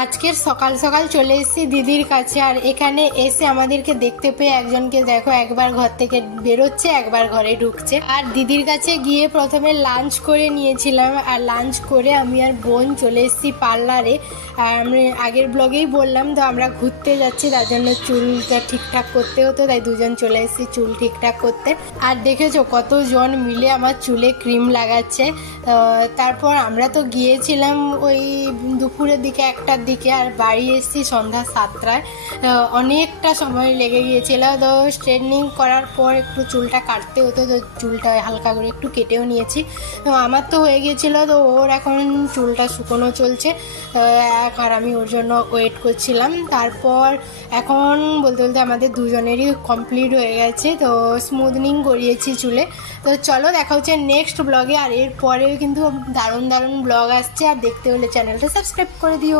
আজকের সকাল সকাল চলে এসেছি দিদির কাছে। আর এখানে এসে আমাদেরকে দেখতে পেয়ে একজনকে দেখো একবার ঘর থেকে বেরোচ্ছে, একবার ঘরে ঢুকছে। আর দিদির কাছে গিয়ে প্রথমে লাঞ্চ করে নিয়েছিলাম, আর লাঞ্চ করে আমি আর বোন চলে এসেছি পার্লারে। আর আমি আগের ব্লগেই বললাম তো আমরা ঘুরতে যাচ্ছি, তার জন্য চুলটা ঠিকঠাক করতে হতো, তাই দুজন চলে এসেছি চুল ঠিকঠাক করতে। আর দেখেছো কতজন মিলে আমার চুলে ক্রিম লাগাচ্ছে। তারপর আমরা তো গিয়েছিলাম ওই দুপুরের দিকে, একটার দিকে, আর বাড়ি এসেছি সন্ধ্যা 7টায়। অনেকটা সময় লেগে গিয়েছিল। তো স্ট্রেটনিং করার পর একটু চুলটা কাটতে হতো, তো চুলটা হালকা করে একটু কেটেও নিয়েছি। তো আমার তো হয়ে গিয়েছিলো, তো ওর এখন চুলটা শুকনো চলছে। আর আমি ওর জন্য ওয়েট করছিলাম। তারপর এখন বলতে বলতে আমাদের দুজনেরই কমপ্লিট হয়ে গেছে, তো স্মুথনিং করিয়েছি চুলে। তো চলো দেখা হচ্ছে নেক্সট ব্লগে। আর এরপরেও কিন্তু দারুণ দারুণ ব্লগ আসছে, আর দেখতে হলে চ্যানেলটা সাবস্ক্রাইব করে দিও।